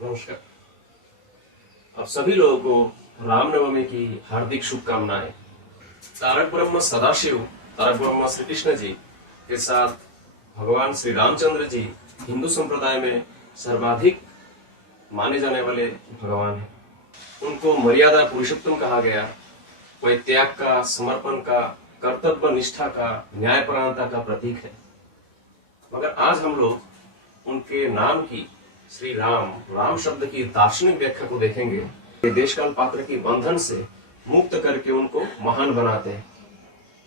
नमस्कार। आप सभी लोगों को रामनवमी की हार्दिक शुभकामनाएं। तारक ब्रह्म सदाशिव, तारक ब्रह्म श्री कृष्ण जी के साथ भगवान श्री रामचंद्र जी हिंदू संप्रदाय में सर्वाधिक माने जाने वाले भगवान हैं। उनको मर्यादा पुरुषोत्तम कहा गया। वह त्याग का, समर्पण का, कर्तव्य निष्ठा का, न्यायपरायणता का प्रतीक है। मगर आज हम लोग उनके नाम की, श्री राम, राम शब्द की दार्शनिक व्याख्या को देखेंगे। देश काल पात्र की बंधन से मुक्त करके उनको महान बनाते हैं।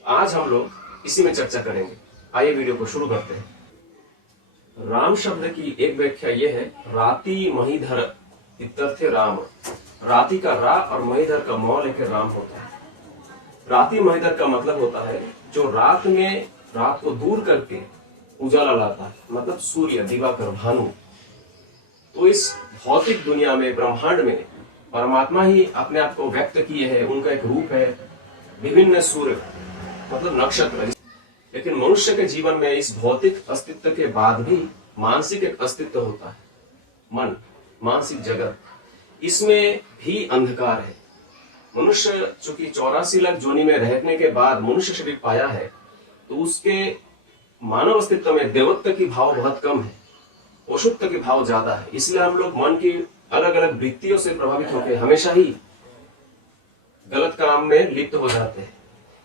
आज हम लोग इसी में चर्चा करेंगे। आइए वीडियो को शुरू करते हैं। राम शब्द की एक व्याख्या यह है, राति महीधर इत्यर्थे राम। राति का रा और महीधर का मौ लेकर राम होता है। राति महीधर का मतलब होता है जो रात में रात को दूर करके उजाला लाता है, मतलब सूर्य, दिवाकर, भानु। तो इस भौतिक दुनिया में, ब्रह्मांड में परमात्मा ही अपने आप को व्यक्त किए है। उनका एक रूप है विभिन्न सूर्य, मतलब नक्षत्र। लेकिन मनुष्य के जीवन में इस भौतिक अस्तित्व के बाद भी मानसिक एक अस्तित्व होता है। मन, मानसिक जगत, इसमें भी अंधकार है। मनुष्य चूंकि 84 लाख जोनी में रहने के बाद मनुष्य शरीर पाया है, तो उसके मानव अस्तित्व में देवत्व की भाव बहुत कम है, पशुत्व की भाव ज्यादा है। इसलिए हम लोग मन की अलग अलग वृत्तियों से प्रभावित होकर हमेशा ही गलत काम में लिप्त हो जाते हैं।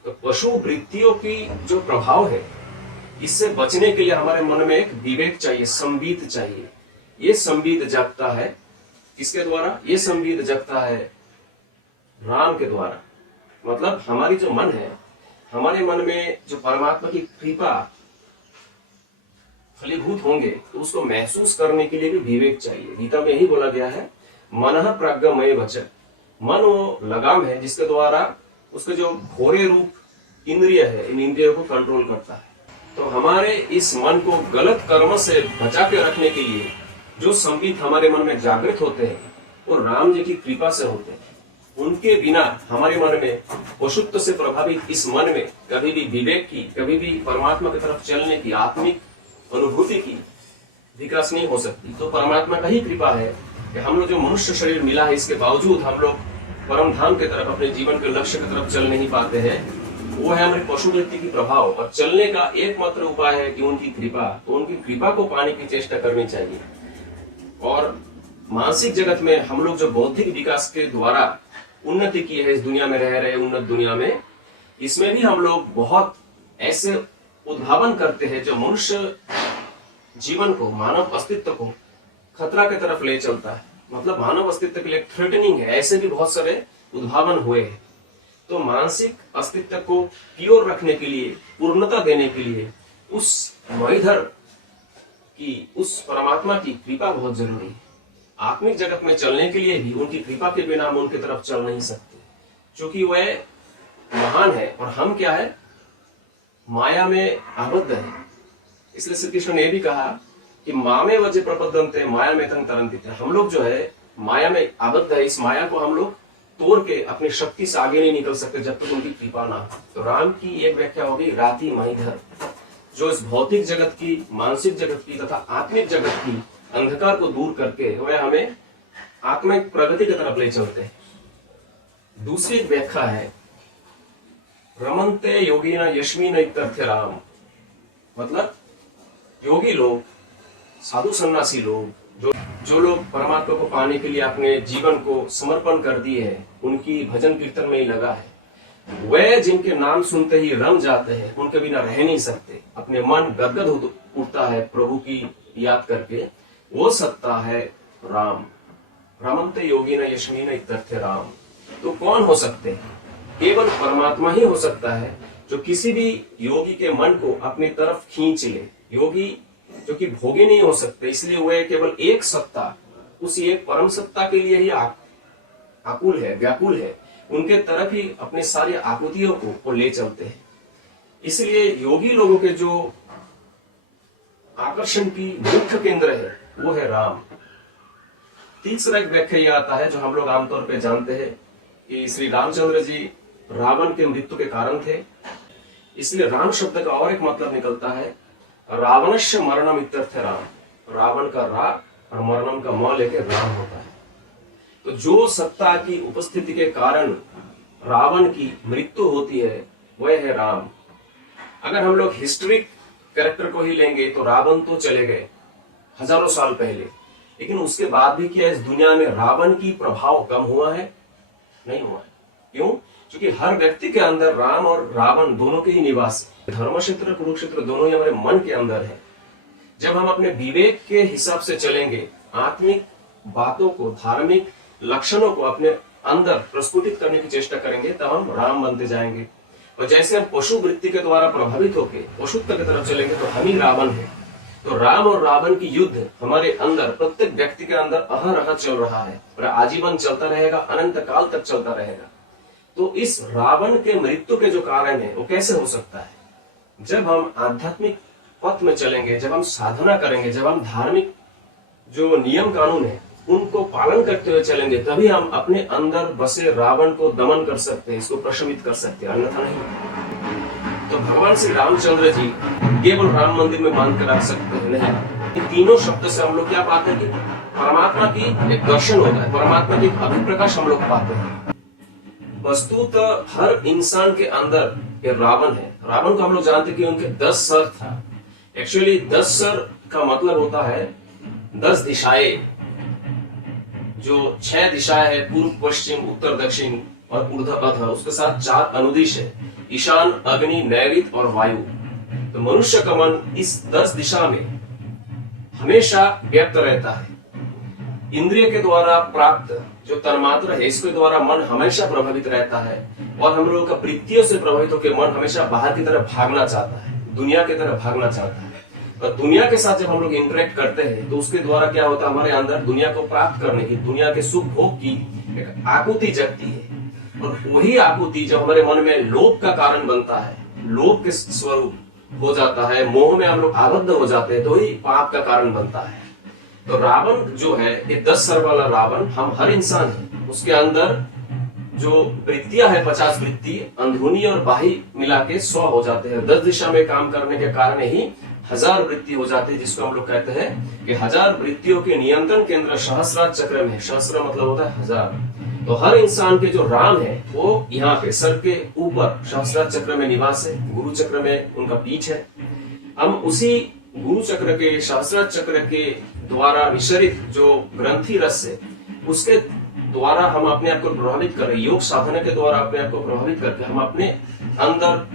तो पशु वृत्तियों की जो प्रभाव है, इससे बचने के लिए हमारे मन में एक विवेक चाहिए, संवेद चाहिए। ये संवेद जगता है किसके द्वारा? ये संवेद जगता है राम के द्वारा। मतलब हमारी जो मन है, हमारे मन में जो परमात्मा की कृपा फलीभूत होंगे, तो उसको महसूस करने के लिए भी विवेक चाहिए। गीता में यही बोला गया है, मनः प्रज्ञमय वचन। मन वो लगाम है जिसके द्वारा उसके जो भोरे रूप इंद्रिय है, इन इंद्रियों को कंट्रोल करता है। तो हमारे इस मन को गलत कर्म से बचा के रखने के लिए जो संबित हमारे मन में जागृत होते हैं, वो राम जी की कृपा से होते हैं। उनके बिना हमारे मन में, पशुत्व से प्रभावित इस मन में कभी भी विवेक की, कभी भी परमात्मा की तरफ चलने की, आत्मिक अनुभूति की विकास नहीं हो सकती। तो परमात्मा का ही कृपा है कि हम लोग जो मनुष्य शरीर मिला है, इसके बावजूद हम लोग परम धाम की तरफ, अपने जीवन के लक्ष्य की तरफ चल नहीं पाते हैं। वो है हमारी पशु वृत्ति की प्रभाव। और चलने का एकमात्र उपाय है कि उनकी कृपा। तो उनकी कृपा को पाने की चेष्टा करनी चाहिए। और मानसिक जगत में हम लोग जो बौद्धिक विकास के द्वारा उन्नति की है, इस दुनिया में रह रहे उन्नत दुनिया में, इसमें भी हम लोग बहुत ऐसे उद्भावन करते हैं जो मनुष्य जीवन को, मानव अस्तित्व को खतरा की तरफ ले चलता है। मतलब मानव अस्तित्व के लिए थ्रेटनिंग है। ऐसे भी बहुत सारे उद्भावन हुए हैं। तो मानसिक अस्तित्व को प्योर रखने के लिए, पूर्णता देने के लिए उस महीधर की, उस परमात्मा की कृपा बहुत जरूरी है। आत्मिक जगत में चलने के लिए भी उनकी कृपा के बिना हम उनकी तरफ चल नहीं सकते, क्योंकि वह महान है और हम क्या है, माया में आबद्ध है। इसलिए श्री कृष्ण ने भी कहा कि मामे वजे प्रपद्यन्ते माया में तंग तरन्ति। हम लोग जो है माया में आबद्ध है। इस माया को हम लोग तोड़ के अपनी शक्ति से आगे नहीं निकल सकते जब तक उनकी कृपा ना हो। तो राम की एक व्याख्या होगी राति महीधर, जो इस भौतिक जगत की, मानसिक जगत की तथा आत्मिक जगत की अंधकार को दूर करके वह हमें आत्मिक प्रगति की तरफ ले चलते हैं। दूसरी एक व्याख्या है रमन्ते योगिना यस्मिन इत्यर्थे राम। मतलब योगी लोग, साधु सन्यासी लोग, जो लोग परमात्मा को पाने के लिए अपने जीवन को समर्पण कर दिए हैं, उनकी भजन कीर्तन में ही लगा है, वे जिनके नाम सुनते ही रम जाते हैं, उनके बिना रह नहीं सकते। अपने मन गदगद उठता है प्रभु की याद करके। वो सत्ता है राम। रमन्ते योगिना यस्मिन इत्यर्थे राम। तो कौन हो सकते हैं? केवल परमात्मा ही हो सकता है जो किसी भी योगी के मन को अपनी तरफ खींच ले। योगी जो कि भोगी नहीं हो सकते, इसलिए वह केवल एक सत्ता, उसी एक परम सत्ता के लिए ही आकुल है, व्याकुल है। उनके तरफ ही अपने सारी आकुतियों को ले चलते हैं। इसलिए योगी लोगों के जो आकर्षण की मुख्य केंद्र है, वो है राम। तीसरा एक व्याख्या यह आता है जो हम लोग आमतौर पर जानते हैं कि श्री रामचंद्र जी रावण के मृत्यु के कारण थे। इसलिए राम शब्द का और एक मतलब निकलता है रावणस्य मरणम इत्यर्थ राम। रावण का रा और मरणम का म लेके राम होता है। तो जो सत्ता की उपस्थिति के कारण रावण की मृत्यु होती है वह है राम। अगर हम लोग हिस्ट्रिक कैरेक्टर को ही लेंगे तो रावण तो चले गए हजारों साल पहले, लेकिन उसके बाद भी क्या इस दुनिया में रावण की प्रभाव कम हुआ है? नहीं हुआ है। क्यों? क्योंकि हर व्यक्ति के अंदर राम और रावण दोनों के ही निवास है। धर्म क्षेत्र कुरुक्षेत्र दोनों ही हमारे मन के अंदर है। जब हम अपने विवेक के हिसाब से चलेंगे, आत्मिक बातों को, धार्मिक लक्षणों को अपने अंदर प्रस्फुटित करने की चेष्टा करेंगे, तब हम राम बनते जाएंगे। और जैसे हम पशु वृत्ति के द्वारा प्रभावित होकर पशुत्व की तरफ चलेंगे तो हम ही रावण है। तो राम और रावण की युद्ध हमारे अंदर, प्रत्येक व्यक्ति के अंदर अहरह चल रहा है और आजीवन चलता रहेगा, अनंत काल तक चलता रहेगा। तो इस रावण के मृत्यु के जो कारण है वो कैसे हो सकता है? जब हम आध्यात्मिक पथ में चलेंगे, जब हम साधना करेंगे, जब हम धार्मिक जो नियम कानून है उनको पालन करते हुए चलेंगे, तभी हम अपने अंदर बसे रावण को दमन कर सकते हैं, इसको प्रशमित कर सकते हैं, अन्यथा नहीं। तो भगवान श्री रामचंद्र जी केवल राम मंदिर में बांध कर रख सकते हैं नहीं। इन तीनों शब्द से हम लोग क्या पाते हैं कि परमात्मा की एक दर्शन होता है, परमात्मा की एक अभिप्रकाश हम लोग पाते हैं। वस्तुतः हर इंसान के अंदर ये रावण है। रावण को हम लोग जानते कि उनके 10 सर था। एक्चुअली 10 सर का मतलब होता है 10 दिशाएं, जो 6 दिशाएं है, पूर्व पश्चिम उत्तर दक्षिण और ऊर्ध्व अध, उसके साथ 4 अनुदिश है, ईशान अग्नि नैऋत्य और वायु। तो मनुष्य का मन इस 10 दिशा में हमेशा व्यक्त रहता है। इंद्रिय के द्वारा प्राप्त जो तन्मात्र है इसके द्वारा मन हमेशा प्रभावित रहता है और हम लोगों का वृत्तियों से प्रभावित होकर मन हमेशा बाहर की तरफ भागना चाहता है, दुनिया की तरफ भागना चाहता है। और दुनिया के साथ जब हम लोग इंटरेक्ट करते हैं तो उसके द्वारा क्या होता है, हमारे अंदर दुनिया को प्राप्त करने की, दुनिया के सुख भोग की एक आकुति जगती है। और वही आकुति जब हमारे मन में लोभ का कारण बनता है, लोभ के स्वरूप हो जाता है, मोह में हम लोग आबद्ध हो जाते हैं, तो ही पाप का कारण बनता है। तो रावण जो है ये 10 सर वाला रावण हम हर इंसान है। उसके अंदर जो वृत्तियां है 50 वृत्ति, अंदरूनी और बाह्य मिला के 100 हो जाते हैं। 10 दिशा में काम करने के कारण ही 1000 वृत्ति हो जाती है, जिसको हम लोग कहते हैं कि 1000 वृत्तियों के नियंत्रण केंद्र सहस्रार चक्र में है। सहस्र मतलब होता है 1000। तो हर इंसान के जो राम है वो यहाँ पे सर के ऊपर सहस्रार चक्र में निवास है, गुरु चक्र में उनका पीठ है। हम उसी गुरु चक्र के, सहस्रार चक्र के द्वारा निश्चरित जो ग्रंथि रस है उसके द्वारा हम अपने आप को प्रभावित कर रहे, योग साधना के द्वारा अपने आप को प्रभावित करके हम अपने अंदर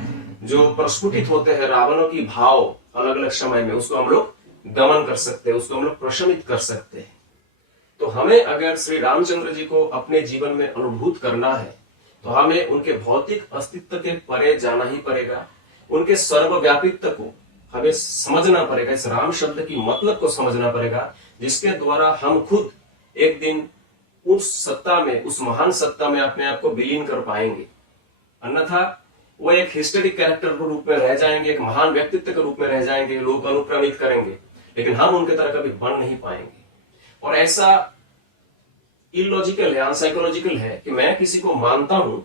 जो प्रस्फुटित होते हैं रावणों की भाव अलग अलग समय में, उसको हम लोग दमन कर सकते हैं, उसको हम लोग प्रशमित कर सकते हैं। तो हमें अगर श्री रामचंद्र जी को अपने जीवन में अनुभूत करना है तो हमें उनके भौतिक अस्तित्व के परे जाना ही पड़ेगा। उनके सर्वव्यापित्व को हमें समझना पड़ेगा, इस राम शब्द की मतलब को समझना पड़ेगा, जिसके द्वारा हम खुद एक दिन उस सत्ता में, उस महान सत्ता में अपने आप को विलीन कर पाएंगे। अन्यथा वो एक हिस्टोरिक कैरेक्टर के रूप में रह जाएंगे, एक महान व्यक्तित्व के रूप में रह जाएंगे, लोग अनुप्राणित करेंगे, लेकिन हम उनके तरह कभी बन नहीं पाएंगे। और ऐसा इलॉजिकल है, अनसाइकोलॉजिकल है कि मैं किसी को मानता हूं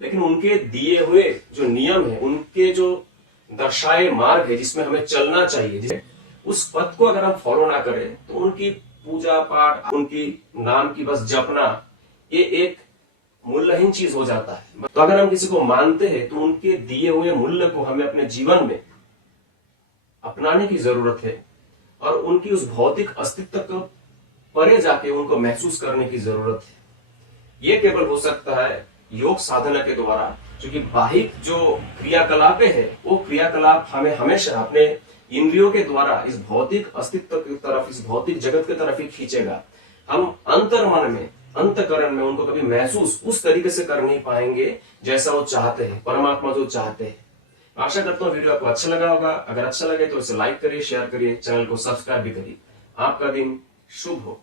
लेकिन उनके दिए हुए जो नियम है, उनके जो दर्शाए मार्ग है जिसमें हमें चलना चाहिए, उस पथ को अगर हम फॉलो ना करें तो उनकी पूजा पाठ, उनकी नाम की बस जपना, ये एक मूल्यहीन चीज हो जाता है। तो अगर हम किसी को मानते हैं तो उनके दिए हुए मूल्य को हमें अपने जीवन में अपनाने की जरूरत है और उनकी उस भौतिक अस्तित्व को परे जाके उनको महसूस करने की जरूरत है। ये केवल हो सकता है योग साधना के द्वारा, क्योंकि बाहिक जो क्रियाकलापें है वो क्रियाकलाप हमें हमेशा अपने इंद्रियों के द्वारा इस भौतिक अस्तित्व की तरफ, इस भौतिक जगत की तरफ ही खींचेगा। हम अंतर मन में, अंतकरण में उनको कभी महसूस उस तरीके से कर नहीं पाएंगे जैसा वो चाहते हैं, परमात्मा जो चाहते हैं। आशा करता हूँ वीडियो आपको अच्छा लगा होगा। अगर अच्छा लगे तो इसे लाइक करिए, शेयर करिए, चैनल को सब्सक्राइब भी करिए। आपका दिन शुभ हो।